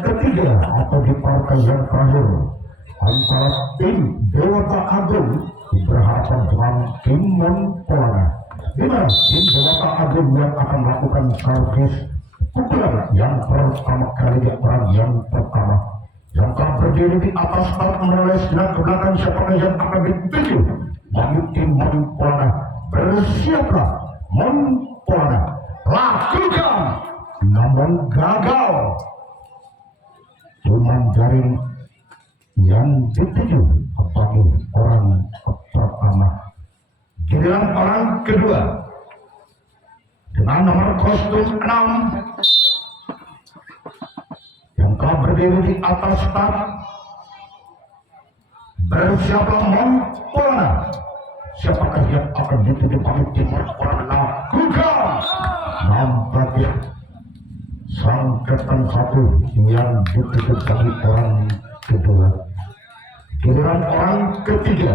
ketiga atau di partai yang terakhir antara tim Dewata Agung berhadapan dengan tim Montpellier, di mana tim Dewata Agung yang akan melakukan servis pukulan yang pertama kali di orang yang pertama yang telah berdiri di atas start meneles dan ke belakang siapakah yang akan dituju bagi tim Montpellier. Bersiaplah Montpellier, lakukan, namun gagal. Cuma jaring yang dituju bagi orang pertama. Giliran orang kedua dengan nomor kostum 6 yang telah berdiri di atas start. Bersiaplah Montpellier. Siapakah yang akan dituju bagi tim Montpellier? Lakukan, nampaknya sangkatan satu yang dituju bagi orang kedua. Giliran orang ketiga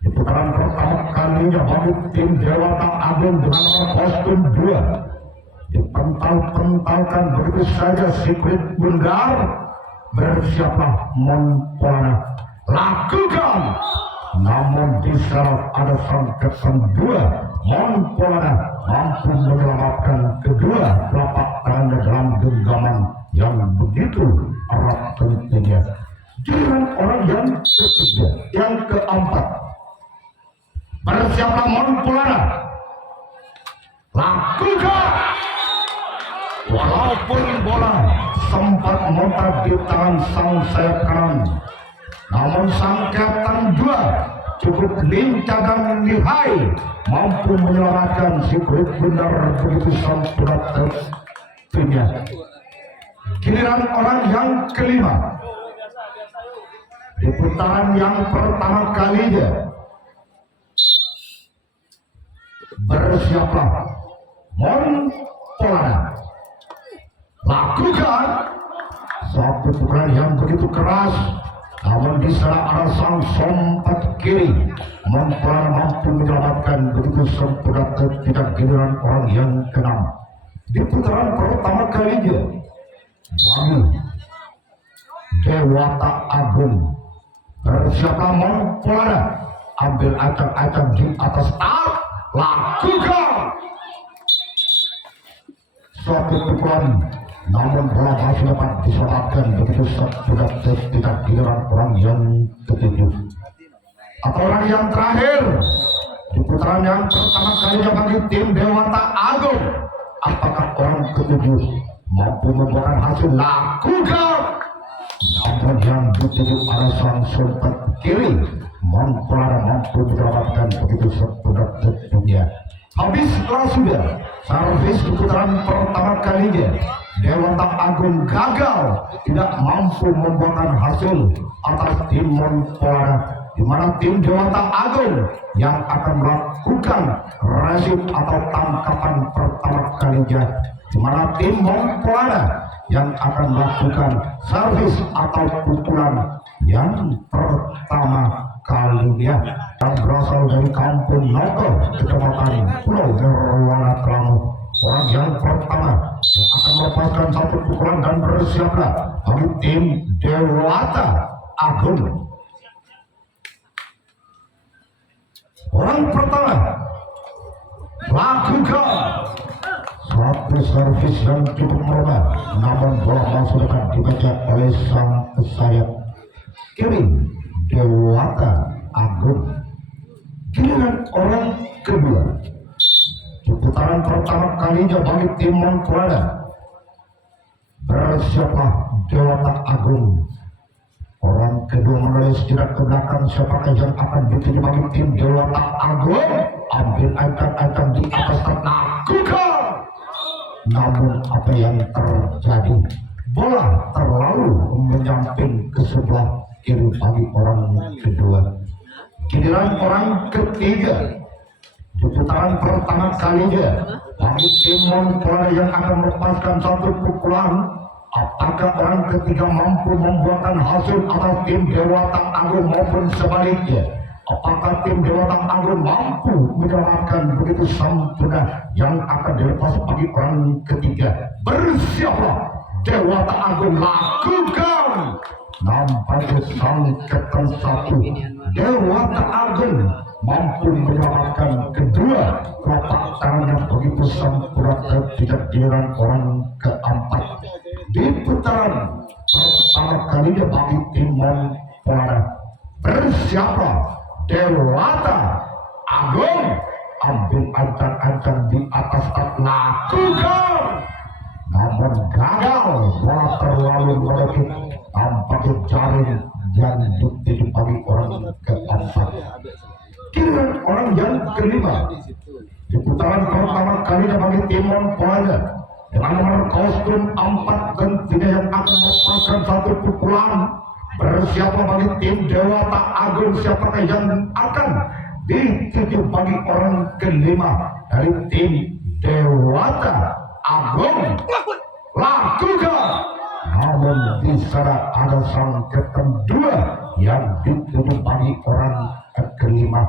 di putaran pertama kalinya bagi tim Dewata Agung dengan nomor kostum 2 dipental-pentalkan begitu saja secret bundar. Bersiaplah Montpellier, lakukan, namun di sana ada sangkatan 2. Montpellier mampu menyelamatkan kedua telapak tangannya dalam genggaman yang begitu erat tentunya. Giliran orang yang ketiga, yang keempat. Bersiaplah Montpellier, lakukan. Walaupun bola sempat memutar di tangan sang sayap kanan, namun sang kapten 2 cukup lincah dan lihai mampu menyelamatkan si kulit benar begitu sempurna tentunya. Giliran orang yang kelima di putaran yang pertama kalinya. Bersiaplah Montpellier, lakukan satu pukulan yang begitu keras, namun di sana ada sang sompat kiri. Montpellier mampu menyelamatkan begitu sempurna tidak. Giliran orang yang keenam di putaran pertama kalinya bagi Dewata Agung. Bersiaplah Montpellier, ambil acak-acak di atas start, lakukan suatu pukulan, namun bola masih dapat diselamatkan begitu sudah tidak. Giliran orang yang ketujuh atau orang yang terakhir di putaran yang pertama kalinya bagi tim Dewata Agung. Apakah orang ketujuh mampu membuahkan hasil? Lakukan, namun yang dituju pada sang sompat kiri. Montpellier mampu menyelamatkan begitu sudah tentunya. Habislah sudah servis di putaran pertama kalinya. Dewata Agung gagal, tidak mampu membuahkan hasil atas tim Montpellier, di mana tim Dewata Agung yang akan melakukan resip atau tangkapan pertama kalinya, di mana tim Montpellier yang akan melakukan servis atau pukulan yang pertama kalinya, yang berasal dari kampung Noko, kecamatan Pulau Nirwana Kelamu. Orang yang pertama yang akan melepaskan satu pukulan dan bersiaplah bagi tim Dewata Agung. Orang pertama lakukan satu servis yang cukup melemah, namun bola masuk dekat dibaca oleh sang sayap kiri Dewata Agung. Giliran orang kedua di putaran pertama kalinya bagi tim Montpellier. Bersiaplah Dewata Agung. Orang kedua menulis tidak ke belakang. Siapakah yang akan dituju bagi tim Dewata Agung? Ambil angkat-angkat di atas, lakukan. Namun apa yang terjadi? Bola terlalu menyamping ke sebelah kiri bagi orang kedua. Giliran orang ketiga di putaran pertama kalinya bagi tim Montpellier yang akan melepaskan satu pukulan. Apakah orang ketiga mampu membuahkan hasil atas tim Dewata Agung maupun sebaliknya? Apakah tim Dewata Agung mampu menyelamatkan begitu sempurna yang akan dilepas bagi orang ketiga? Bersiaplah Dewata Agung lakukan. Nampaknya sang Kapten 1 Dewata Agung mampu menyelamatkan kedua telapak tangannya begitu sempurna tidak giliran orang keempat di putaran pertama kalinya bagi tim Montpellier. Bersiaplah Dewata Agung, ambil ancang-ancang di atas tak lakukan, namun gagal. Bola terlalu melekit, tampaknya jaring yang dituju bagi orang keempat. Giliran orang yang kelima di putaran pertama kalinya bagi tim Montpellier dengan nomor kostum 4 dan 3 yang akan melepaskan satu pukulan. Bersiapa bagi tim Dewata Agung, siapakah yang akan dituju bagi orang kelima dari tim Dewata Agung? Lakukan. Namun di sana ada sang Kapten 2 yang dituju bagi orang kelima.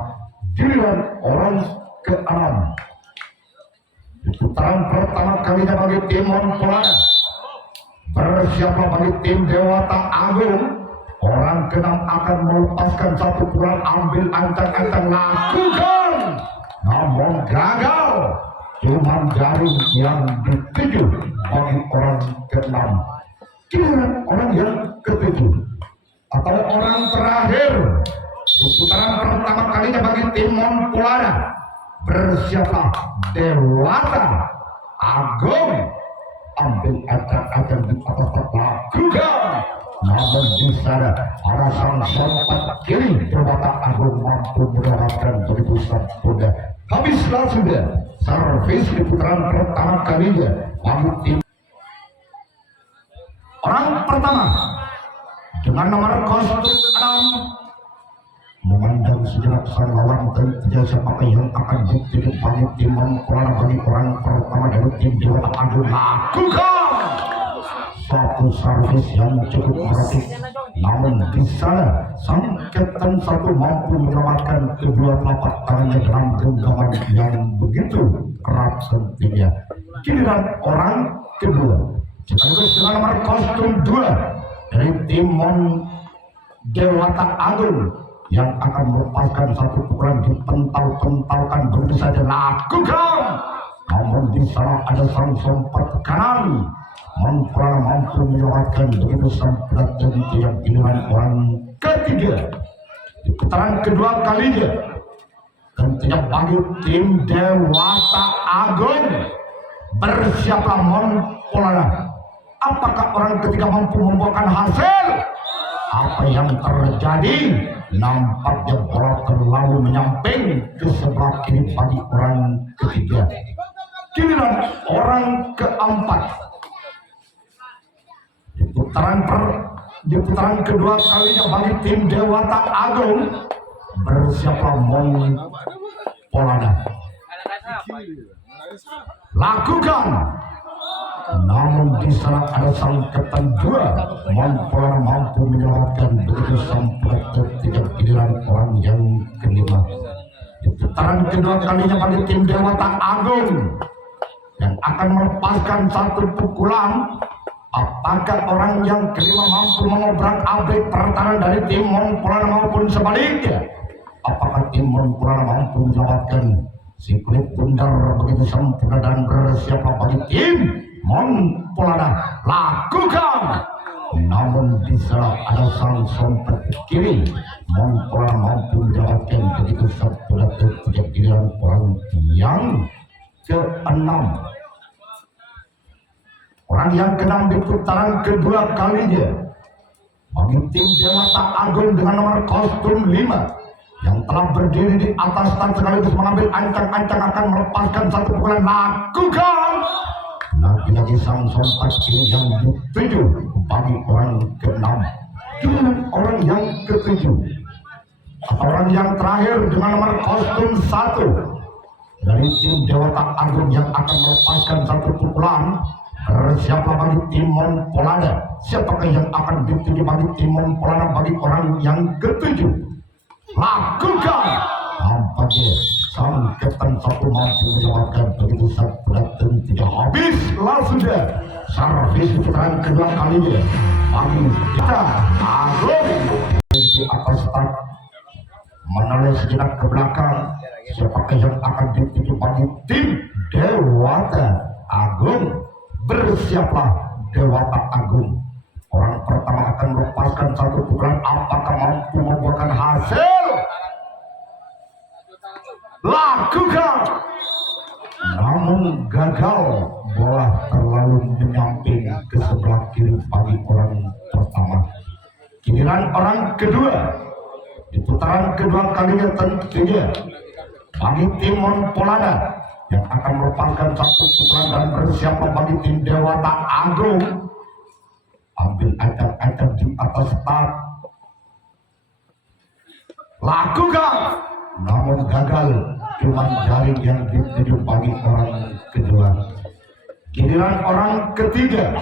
Giliran orang keenam di putaran pertama kalinya bagi tim Montpellier. Bersiaplah bagi tim Dewata Agung. Orang keenam akan melepaskan satu pukulan, ambil ancang-ancang, lakukan, namun gagal. Cuma jaring yang dituju bagi orang keenam. Giliran orang yang ketujuh atau orang terakhir di putaran pertama kalinya bagi tim Montpellier. Bersiaplah Dewata Agung, ambil ancang-ancang di atas lakukan. Namun di sana ada sang sempat kiri Dewata Agung mampu mendapatkan begitu sempurna. Habislah sudah servis di putaran pertama kalinya bagi tim. Orang pertama dengan nomor kostum 6 memandang sejenak sang lawan dan tidak siapakah yang akan dituju bagi tim Montpellier. Bagi orang pertama dari tim Dewata Agung, lakukan satu servis yang cukup merakit. Namun di sana sang Kapten 1 mampu menyelamatkan kedua telapak tangannya dalam genggaman yang begitu keras tentunya. Giliran orang kedua sekaligus dengan nomor kostum 2 dari tim Dewata Agung yang akan melepaskan satu pukulan, dipental-pentalkan begitu saja, lakukan. Namun di sana ada sang sempat kanan Montpellier mampu menyelamatkan begitu sempurna yang giliran orang ketiga di putaran kedua kalinya. Tentunya bagi tim Dewata Agung. Bersiaplah Montpellier. Apakah orang ketiga mampu membuahkan hasil? Apa yang terjadi? Nampaknya bola terlalu menyamping ke sebelah kiri bagi orang ketiga. Giliran orang keempat di putaran kedua kalinya bagi tim Dewata Agung. Bersiaplah Montpellier. Lakukan. Namun di sana ada sang Kapten 2 Montpellier mampu menyelamatkan begitu sampai ketiga giliran orang yang kelima. Di putaran kedua kalinya bagi tim Dewata Agung yang akan melepaskan satu pukulan. Apakah orang yang kelima mampu mengobrak-abrik pertahanan dari tim Montpellier maupun sebaliknya? Apakah tim Montpellier mampu menyelamatkan si kulit bundar begitu sempurna dan bersiaplah bagi tim Montpellier? Lakukan. Namun di sana ada sang sompet kiri. Montpellier mampu menyelamatkan begitu sempurna ketiga giliran orang yang keenam. Orang yang keenam di putaran kedua kalinya bagi tim Dewata Agung dengan nomor kostum 5 yang telah berdiri di atas stand sekaligus mengambil ancang-ancang akan melepaskan satu pukulan. Lakukan. Lagi-lagi sang sompat kiri yang dituju bagi orang keenam. Giliran orang yang ketujuh atau orang yang terakhir dengan nomor kostum 1 dari tim Dewata Agung yang akan melepaskan satu pukulan. Siapa bagi tim Montpellier? Siapakah yang akan dituju bagi tim Montpellier bagi orang yang ketujuh? Lakukan. Nampaknya sang Kapten 1 mampu menyelamatkan begitu sempurna dan tidak habislah sudah servis putaran kedua kalinya bagi kita Agung di atas start menoleh sejenak ke belakang. Siapakah yang akan dituju bagi tim Dewata Agung? Bersiaplah Dewata Agung. Orang pertama akan melepaskan satu pukulan, apakah mampu membuahkan hasil? Lakukan, namun gagal. Bola terlalu menyamping ke sebelah kiri bagi orang pertama. Giliran orang kedua di putaran kedua kalinya tentunya bagi tim Monpolana yang akan melepaskan satu pukulan dan bersiap bagi tim Dewata Agung. Ambil acak-acak di atas start, lakukan, namun gagal. Cuma jaring yang dituju bagi orang kedua. Giliran orang ketiga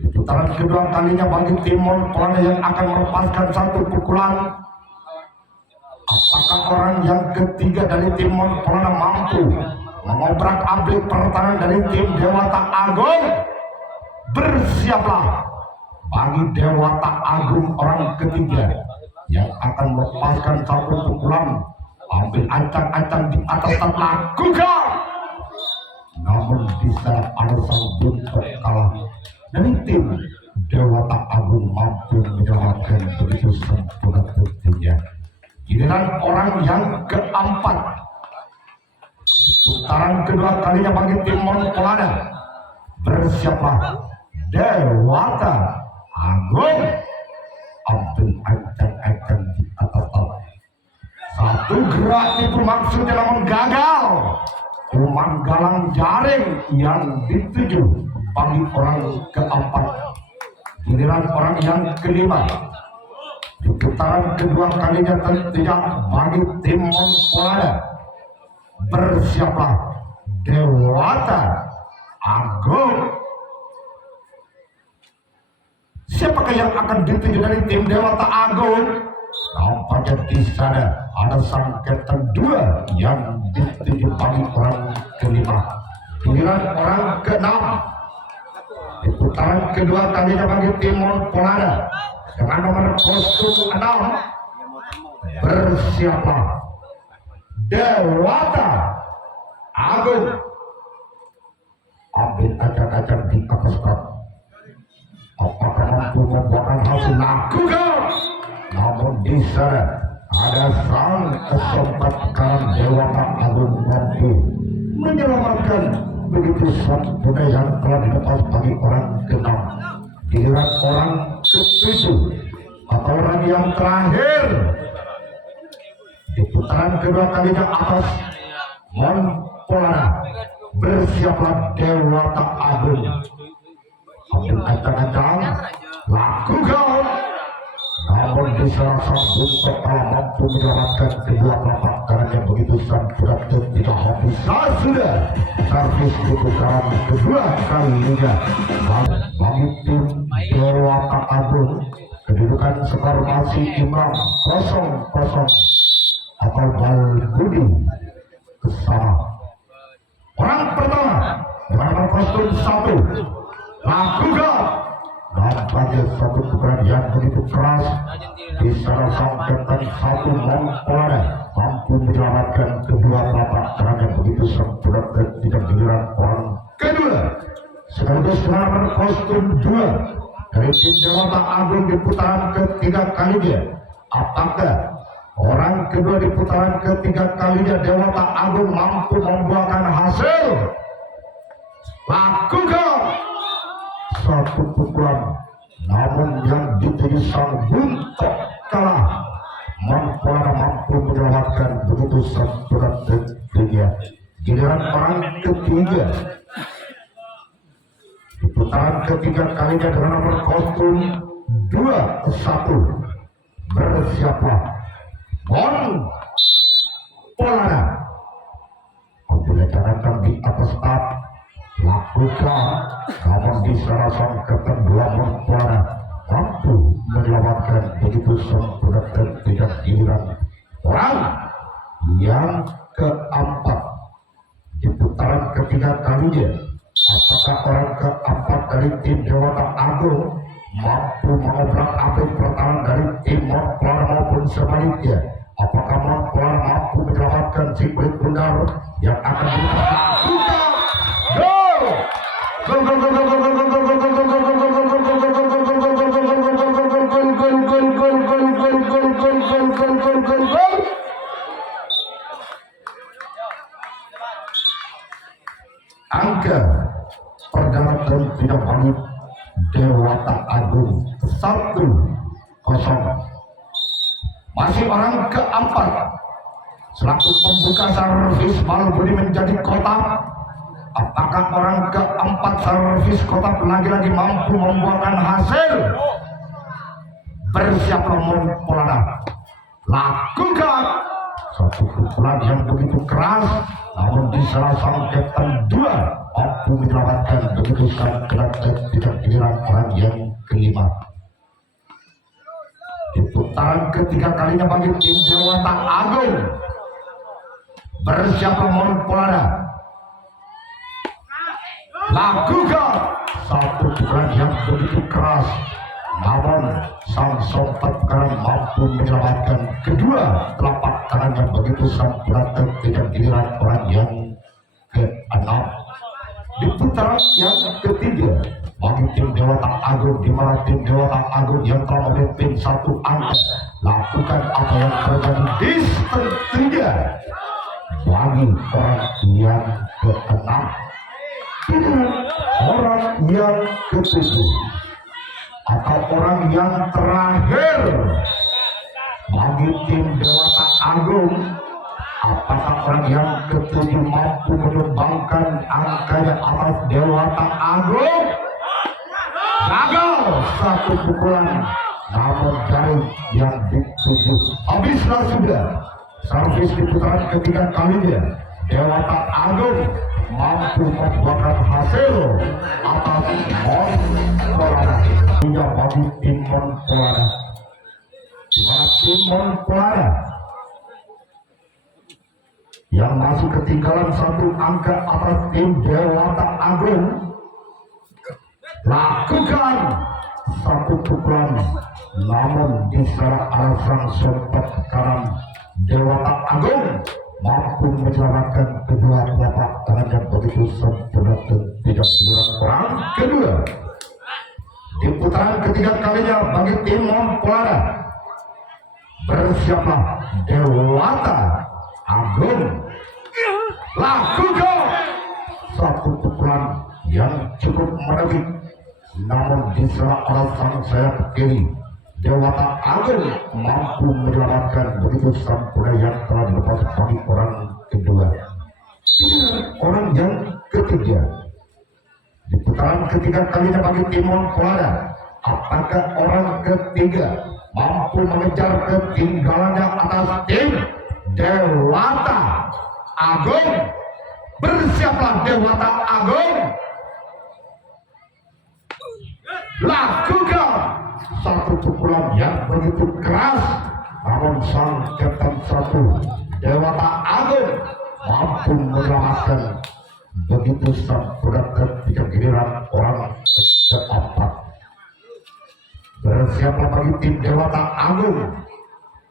di putaran kedua kalinya bagi tim Monpolana yang akan melepaskan satu pukulan. Apakah orang yang ketiga dari tim Monpolana mampu mengobrak-abrik pertahanan dari tim Dewata Agung? Bersiaplah bagi Dewata Agung orang ketiga yang akan melepaskan satu pukulan. Ambil ancang-ancang di atas start, lakukan, namun bisa alasan untuk kalah dari tim Dewata Agung mampu menyelamatkan begitu sempurna tentunya. Giliran orang yang keempat putaran kedua kalinya bagi tim Monpolana. Bersiaplah Dewata Agung. Ambil ancang-ancang di atas start. Satu gerak itu maksudnya namun gagal. Cuman galang jaring yang dituju bagi orang keempat. Giliran orang yang kelima di putaran kedua kalinya tentunya bagi tim Monpolana. Bersiaplah Dewata Agung. Siapakah yang akan dituju dari tim Dewata Agung? Nampaknya di sana ada sang kapten dua yang dituju bagi orang kelima. Giliran orang keenam di putaran kedua kalinya bagi tim Monpolana dengan nomor kostum 6. Bersiaplah Dewata Agung. Ambil acak-acak di atas start. Apakah mampu membuahkan hasil? Lakukan, namun di sana ada sang kesempat kanan Dewata Agung mampu menyelamatkan begitu sempurna yang telah dilepas bagi orang ke-6. Giliran orang ke-7 atau orang yang terakhir di putaran kedua kalinya atas Monpolana. Bersiaplah Dewata Agung. Ambil ancang-ancang, lakukan, namun diserang sambung kepala mampu menyelamatkan kedua telapak tangannya begitu sempurna ketika habis. Sudah servis putaran kedua kalinya bagi tim Dewata Agung. Kedudukan skor masih imbang 0-0 atau Balbudi kesana. Orang pertama dengan nomor kostum 1, lakukan. Nampaknya satu pukulan yang begitu keras di sana sang kapten 1 Monpolana mampu menyelamatkan kedua telapak tangan yang begitu sempurna ketika giliran orang kedua sekaligus dengan nomor kostum 2 dari tim Dewata Agung di putaran ketiga kalinya. Apakah orang kedua di putaran ketiga kalinya Dewata Agung mampu membuahkan hasil? Lakukan satu pukulan, namun yang dituju sang buntok kalah. Monpolana mampu menyelamatkan begitu sempurna tentunya. Giliran orang ketiga di putaran ketiga kalinya dengan nomor kostum 21. Bersiaplah Monpolana. Apabila jangan di atas start, lakukan, namun di sana sang kapten 2 Monpolana mampu menyelamatkan begitu sempurna ketika giliran orang yang keempat di putaran ketiga kalinya Apakah orang keempat dari tim Dewata Agung mampu mengobrak-abrik pertahanan dari tim Montplar maupun sebaliknya? Apakah Montplar mampu menyelamatkan si kulit bundar yang akan dilakukan? Gol! Gol! Gol! Gol! Gol! Gol! Gol! Gol! Gol! Gol! Gol! Gol! Gol! Gol! Gol! Gol! Gol! Gol! Angka perdana tidak bagi Dewata Agung 1-0. Masih orang keempat selaku pembuka servis bal budi menjadi kotak. Apakah orang keempat servis kotak lagi-lagi mampu membuahkan hasil? Bersiaplah Montpolada, lakukan satu pukulan yang begitu keras, namun di salah sang Kapten 2 mampu menyelamatkan begitu sangat keras tidak giliran orang yang kelima. Di putaran ketiga kalinya bagi tim Dewata Agung, bersiaplah Montpolada, lakukan satu pukulan yang begitu keras, namun sang sompat karang mampu menyelamatkan kedua telapak tangannya begitu sangat tidak giliran orang yang keenam. Di putaran yang ketiga bagi tim Dewata Agung, di mana tim Dewata Agung yang telah memimpin 1 angka lakukan apa yang terjadi di set 3 bagi orang yang keenam. Orang yang ketujuh atau orang yang terakhir bagi tim Dewata Agung. Apakah orang yang ketujuh mampu menyumbangkan angkanya atas Dewata Agung? Gagal satu pukulan, namun jaring yang dituju. Habislah sudah servis di putaran ketiga kalinya. Dewata Agung mampu membuahkan hasil atas Montpolada. Hingga bagi tim Montpolada, di mana tim Montpolada yang masih ketinggalan 1 angka atas tim Dewata Agung, lakukan satu pukulan, namun di salah alasan sempat kanan Dewata Agung mampu menyelamatkan kedua telapak tangannya begitu sempurna tidak giliran orang kedua. Di putaran ketiga kalinya bagi tim Montpolada, bersiaplah Dewata Agung, lakukan satu pukulan yang cukup menegik, namun di salah alasan sayap kiri Dewata Agung mampu menyelamatkan begitu sempurna yang telah dilepas bagi orang kedua. Orang yang ketiga di putaran ketiga kalinya bagi tim Montpolada, apakah orang ketiga mampu mengejar ketinggalannya atas tim Dewata Agung? Bersiaplah Dewata Agung, lakukan satu pukulan yang begitu keras, namun sang Kapten 1 Dewata Agung mampu menyelamatkan begitu sempurna ketika giliran orang keempat. Bersiaplah bagi tim Dewata Agung,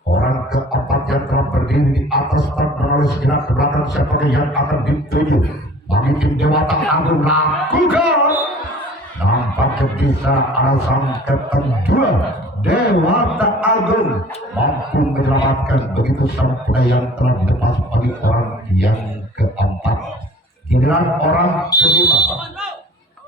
orang keempat yang telah berdiri di atas start melalui sejenak ke belakang siapakah yang akan dituju bagi tim Dewata Agung, lakukan. Nampaknya bisa alasan Kapten 2 Dewata Agung mampu menyelamatkan begitu sempurna yang telah dilepas bagi orang yang keempat. Giliran orang kelima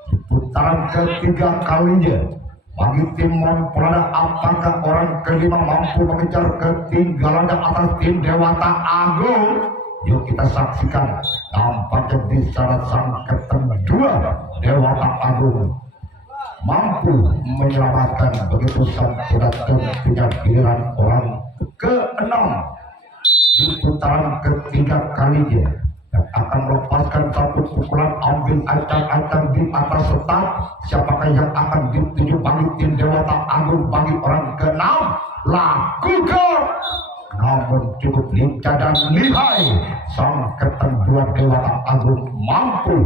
di putaran ketiga kalinya bagi tim Montpolada, apakah orang kelima mampu mengejar ketinggalannya atas tim Dewata Agung? Yuk kita saksikan. Nampaknya bisa sang Kapten 2 Dewata Agung mampu menyelamatkan begitu sempurna ketika giliran orang ke-6 di putaran ketiga kalinya yang akan melepaskan satu pukulan ambil acak-acak di atas start. Siapakah yang akan dituju bagi tim Dewata Agung bagi orang ke-6? Lakukan namun cukup lincah dan lihai sang ketentuan Dewata Agung mampu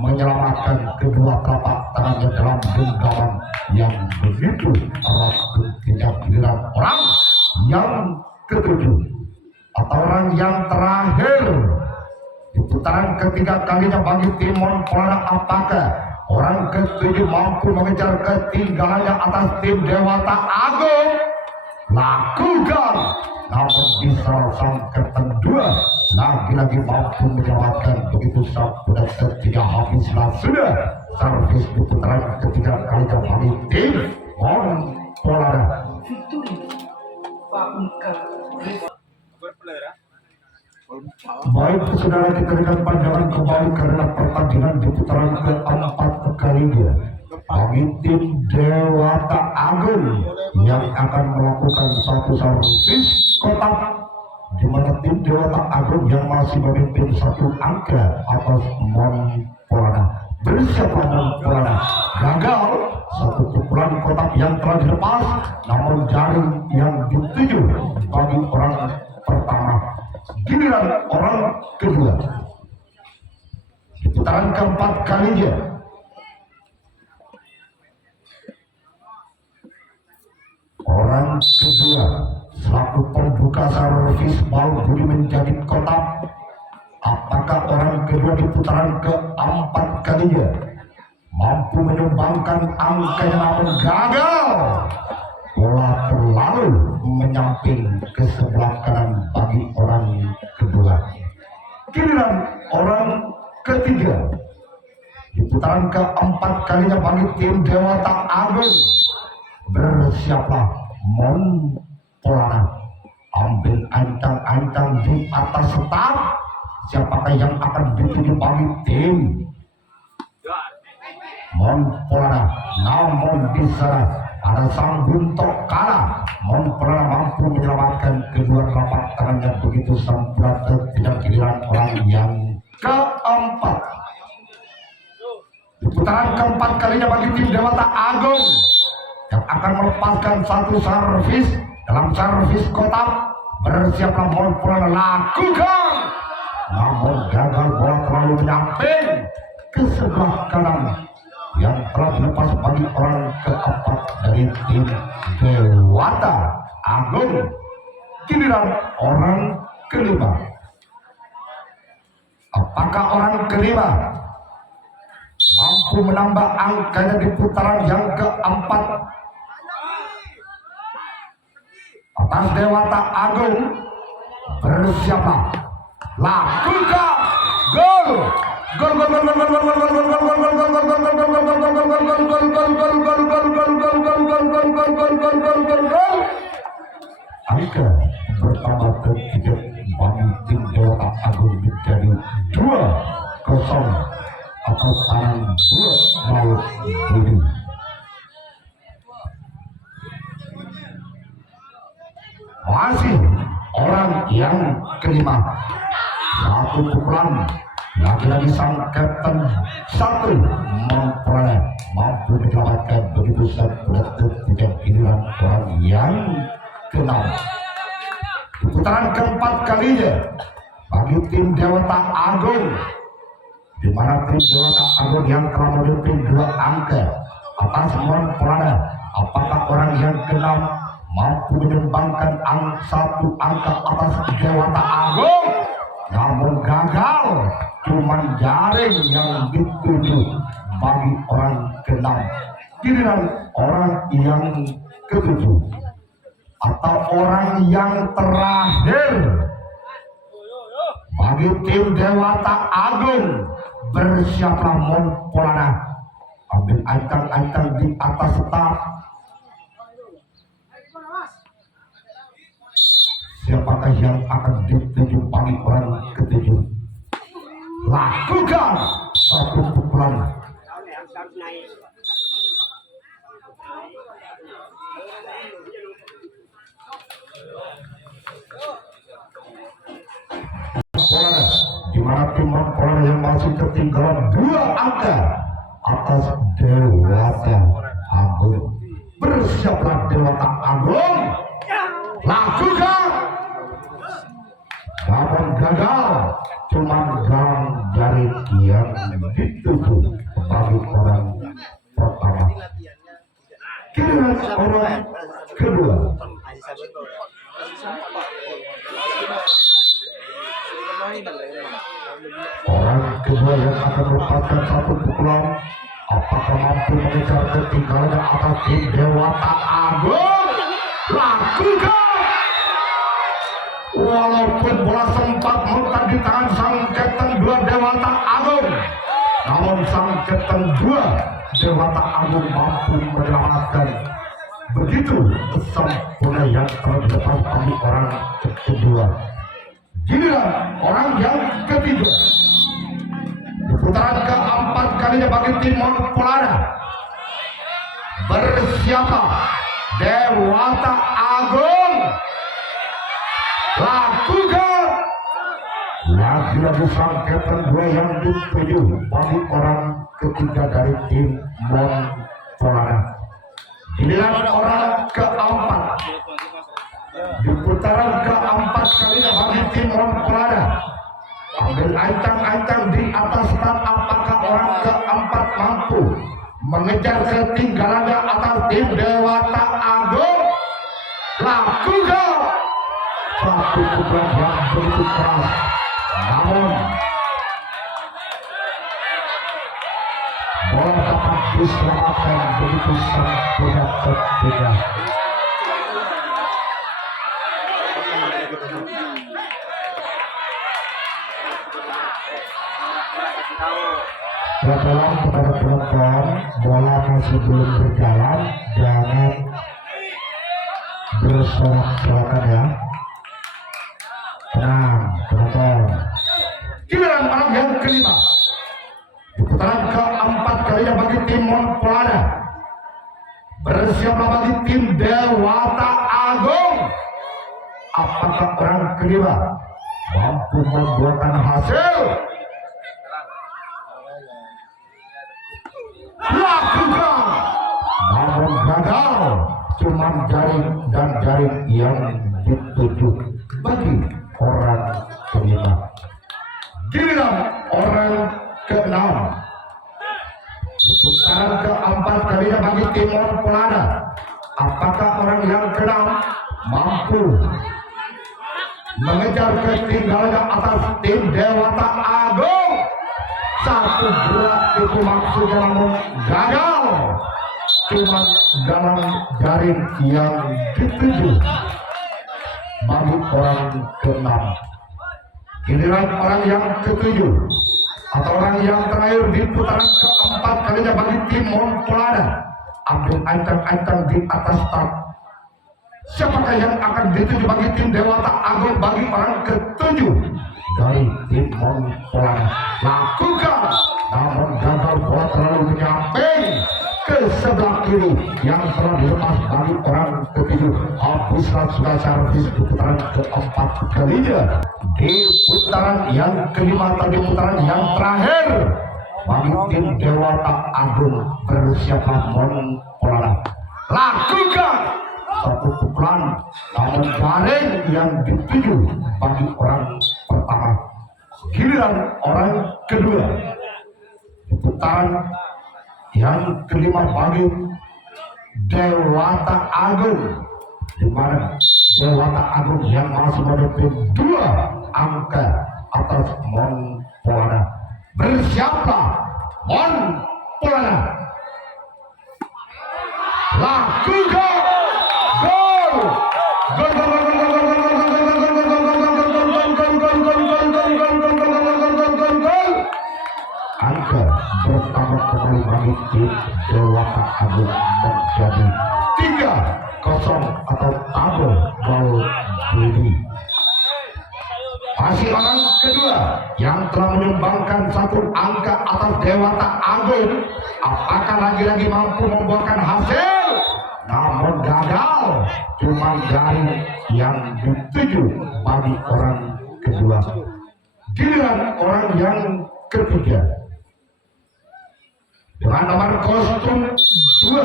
menyelamatkan kedua telapak tangannya dalam genggaman yang begitu erat ketika giliran orang yang ketujuh atau orang yang terakhir di putaran ketiga kalinya bagi tim Monpolana. Apakah orang ketujuh mampu mengejar ketinggalannya atas tim Dewata Agung? Lakukan, namun bisa sang kedua lagi-lagi mampu menyelamatkan. Begitu sabda ketiga habislah sudah servis di putaran ketiga kalinya bagi tim Monpolana. Baik saudara, kita berikan pandangan kembali karena pertandingan di putaran keempat kalinya bagi tim Dewata Agung yang akan melakukan satu servis kotak, di mana tim Dewata Agung yang masih memimpin satu angka atas Monpolana. Bersiap Monpolana gagal satu pukulan kotak yang telah dilepas, namun jaring yang dituju bagi orang pertama. Giliran orang kedua di putaran keempat kalinya orang kedua selaku pembuka servis bal budi menjadi kotak. Apakah orang kedua di putaran keempat kalinya mampu menyumbangkan angkanya namun gagal? Bola terlalu menyamping ke sebelah kanan bagi orang kedua. Giliran orang ketiga di putaran keempat kalinya bagi tim Dewata Agung. Bersiaplah Monpolana, ambil ancang-ancang di atas start. Siapakah yang akan dituju bagi tim Monpolana? Namun di sana ada sang buntok kalah. Monpolana mampu menyelamatkan kedua telapak tangannya. Begitu sang brother tidak giliran orang yang keempat di putaran keempat kalinya bagi tim Dewata Agung yang akan melepaskan satu servis dalam servis kotak. Bersiaplah Monpolana, lakukan, namun gagal. Bola terlalu menyamping ke sebelah kanan yang telah dilepas bagi orang keempat dari tim Dewata Agung. Giliran orang kelima. Apakah orang kelima mampu menambah angkanya di putaran yang keempat atas Dewata Agung? Bersiaplah, lakukan, gol. Angka bertambah ketiga bagi tim Dewata Agung menjadi 2-0 atau tangan 2-0. Masih orang yang kelima, satu pukulan lagi-lagi sang kapten satu Monpolana mampu menyelamatkan. Begitu sabda tidak giliran orang yang keenam di putaran keempat kalinya bagi tim Dewata Agung, di mana tim Dewata Agung yang telah memimpin 2 angka atas Monpolana. Apakah orang yang keenam mampu menyumbangkan satu angka atas Dewata Agung? Namun gagal, cuman jaring yang dituju bagi orang keenam. Giliran orang yang ketujuh atau orang yang terakhir bagi tim Dewata Agung. Bersiaplah Monpolana, ambil ancang-ancang di atas start. Siapakah yang akan dituju bagi orang ketujuh? Lakukan satu pukulan. Di mana tim Monpolana yang masih ketinggalan 2 angka atas Dewata Agung. Bersiaplah Dewata Agung, lakukan, Giliran orang kedua. Orang kedua yang akan merupakan satu pukulan, apakah mampu mengejar ketinggalannya atas tim Dewata Agung? Lakukan! Walaupun bola sempat melekat di tangan sang Kapten 2 Dewata Agung, namun sang Kapten 2 Dewata Agung mampu menyelamatkan. Begitu sempurna yang terlepas bagi orang kedua. Giliran orang yang ketiga. Di putaran keempat kalinya bagi tim Monpolana. Bersiaplah Dewata Agung. Lakukan. Lagi-lagi sang Kapten 2 yang dituju bagi orang ketiga dari tim Monpolana. Giliran orang keempat. Di putaran keempat kalinya bagi tim Monpolana. Ambil ancang-ancang di atas start, apakah orang keempat mampu mengejar ketinggalannya atas tim Dewata Agung? Lakukan. Satu pukulan yang begitu keras, namun bola dapat diselamatkan begitu sempurna tentunya. Tolong kepada penonton, bola masih belum berjalan, jangan bersorak-sorakan ya. Tenang, penonton. Giliran orang yang kelima. Di putaran keempat kalinya bagi tim Monpolana. Bersiaplah bagi tim Dewata Agung. Apakah orang kelima mampu membuahkan hasil? Lakukan. Namun gagal, cuma jaring dan jaring yang dituju bagi orang kelima. Giliran orang keenam. Putaran keempat kalinya bagi tim Monpolana. Apakah orang yang keenam mampu mengejar ketinggalannya atas tim Dewata Agung? Satu gerak itu maksudnya, namun gagal, cuma dalam jaring yang dituju bagi orang keenam. Giliran orang yang ketujuh atau orang yang terakhir di putaran keempat kalinya bagi tim Monpolana. Ambil ancang-ancang di atas start. Siapakah yang akan dituju bagi tim Dewata Agung bagi orang ketujuh dari tim Monpolana? Lakukan. Namun gagal, bola terlalu menyamping ke sebelah kiri yang telah dilepas bagi orang ketujuh. Habislah sudah servis di putaran keempat kalinya. Di putaran yang kelima atau di putaran yang terakhir bagi tim Dewata Agung, bersiaplah Monpolana. Lakukan. Satu pukulan, namun jaring yang dituju bagi orang pertama. Giliran orang kedua. Putaran yang kelima bagi Dewata Agung, di mana Dewata Agung yang masih mendapat 2 angka atas Monpolana. Bersiaplah Monpolana. Lakukan. Gol. Gol, gol, gol, gol, gol, gol, gol, gol, gol, gol, gol, gol. Angka bertambah kembali bagi tim Dewata Agung menjadi 3-0 atau tabel gol beli. Hasil orang kedua yang telah menyumbangkan 1 angka atas Dewata Agung, apakah lagi-lagi mampu membuahkan hasil? Namun gagal, cuma jaring yang dituju bagi orang kedua. Giliran orang yang ketiga dengan nomor kostum 2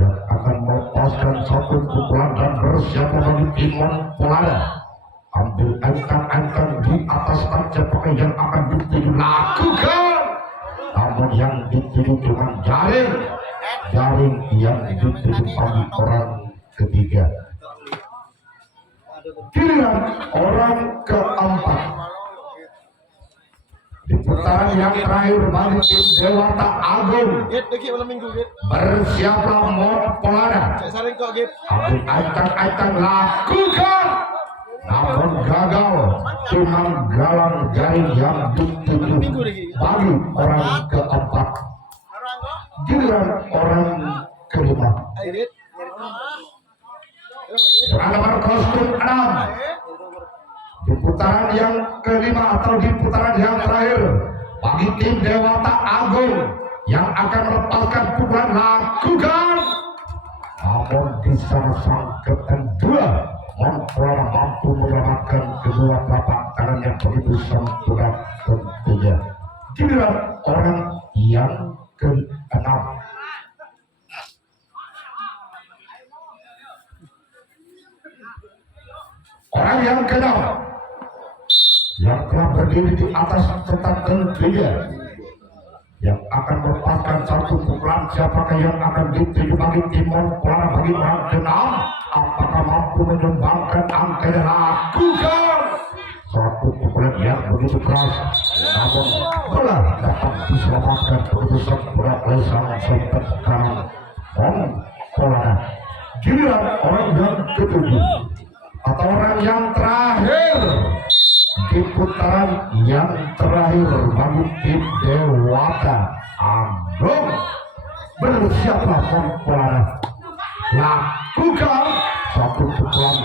yang akan melepaskan 1 pukulan dan bersiap bagi tim Monpolana. Ambil ancang-ancang di atas target pakai yang akan dituju. Lakukan. Namun yang dituju cuma jaring yang dituju bagi orang ketiga. Giliran orang keempat di putaran yang terakhir bagi tim Dewata Agung, bersiaplah Mempelana. Agung ancang-ancang lakukan, namun gagal. Cuman galang jaring yang dituju bagi orang keempat. Giliran orang kelima, nomor kostum 6 di putaran yang kelima atau di putaran yang terakhir bagi tim Dewata Agung yang akan melepaskan pukulan lakukan. Namun di sana sang kedua Mempelana mampu menyelamatkan kedua telapak tangan yang begitu sempurna tentunya. Giliran orang yang ke-6, orang yang ke-6 yang telah berdiri di atas tempat tentunya, yang akan melepaskan satu pukulan. Siapakah yang akan dituju bagi tim Mempelana bagi orang ke-6? Apakah mampu menyumbangkan angkanya? Lakukan satu pukulan yang begitu keras, namun bola dapat diselamatkan begitu sempurna oleh sang sempet kanan Mempelana. Giliran orang yang ketujuh atau orang yang terakhir di putaran yang terakhir bagi tim Dewata Agung, bersiaplah Mempelana. Lakukan satu pukulan,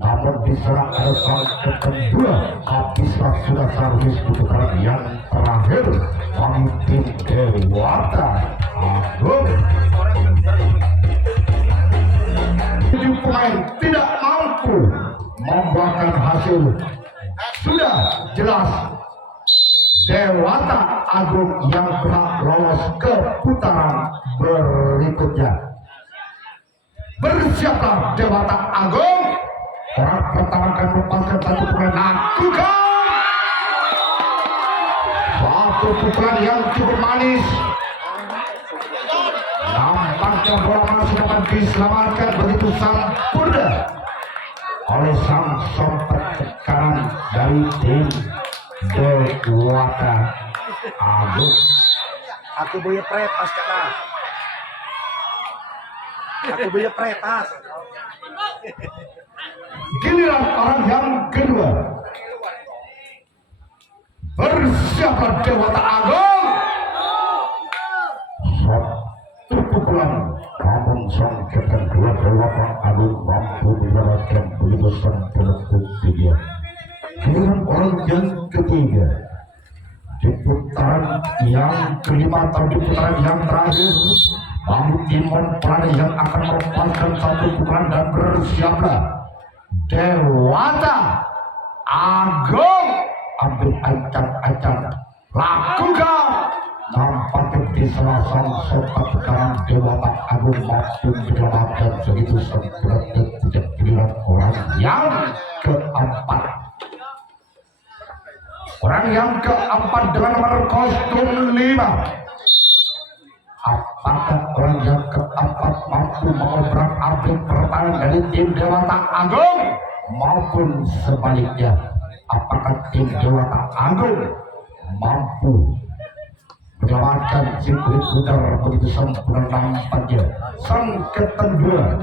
namun diserang oleh sang kedua. Habislah sudah servis putaran yang terakhir bagi tim Dewata Agung. 7 pemain tidak mampu membuahkan hasil. Sudah jelas Dewata Agung yang telah lolos ke putaran berikutnya. Bersiaplah Dewata Agung. Orang pertama akan melepaskan satu pukulan. Lakukan satu pukulan yang cukup manis. Nampaknya bola masih dapat diselamatkan begitu sempurna oleh sang sompet kanan dari tim Dewata Agung. Aku boleh prepas kakak. Aku boleh prepas. Giliran orang yang kedua, bersiaplah Dewata Agung. Satu pukulan, namun sang kedua Dewata Agung mampu menyelamatkan begitu sempurna tentunya. Giliran orang yang ketiga di putaran yang kelima atau di putaran yang terakhir bagi tim Mempelana yang akan melepaskan satu pukulan, dan bersiaplah Dewata Agung. Ambil ancang-ancang, lakukan. Nampaknya di salah sang sobat kanan Dewata Agung mampu menyelamatkan begitu sempurna tentunya. Giliran orang yang keempat, orang yang keempat dengan nomor kostum 5. Apakah orang yang keempat mampu mengobrak-abrik pertahanan dari tim Dewata Agung, maupun sebaliknya? Apakah tim Dewata Agung mampu menyelamatkan si kulit pudar begitu sempurna nampaknya? Sang kedua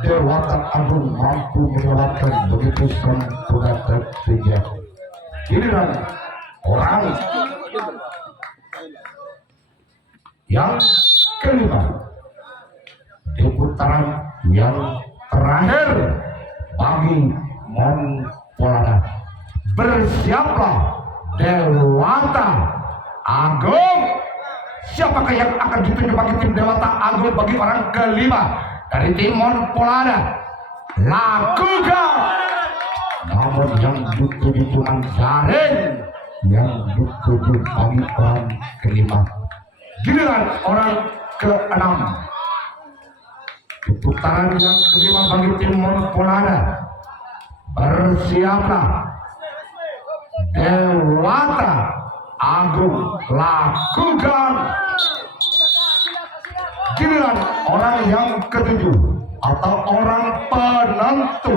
Dewata Agung mampu menyelamatkan begitu sempurna tentunya. Giliran orang yang kelima di putaran yang terakhir bagi Mempelana. Bersiaplah Dewata Agung. Siapakah yang akan ditunjuk bagi tim Dewata Agung bagi orang kelima dari tim Mempelana? Lakukan. Namun yang dituju cuma jaring yang dituju bagi orang kelima. Giliran orang ke-6 di putaran yang kelima bagi tim Mempelana. Bersiaplah Dewata Agung. Lakukan. Giliran orang yang ketujuh atau orang penentu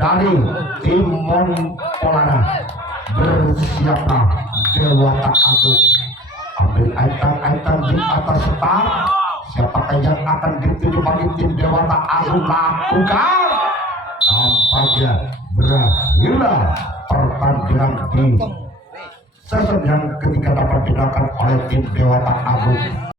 dari tim Monpolana. Bersiaplah Dewata Agung. Ambil aitan-aitan di atas stang. Siapakah yang akan dituju bagi tim Dewata Agung? Lakukan. Nampaknya berakhirlah pertandingan di season yang ketiga dapat dilakukan oleh tim Dewata Agung.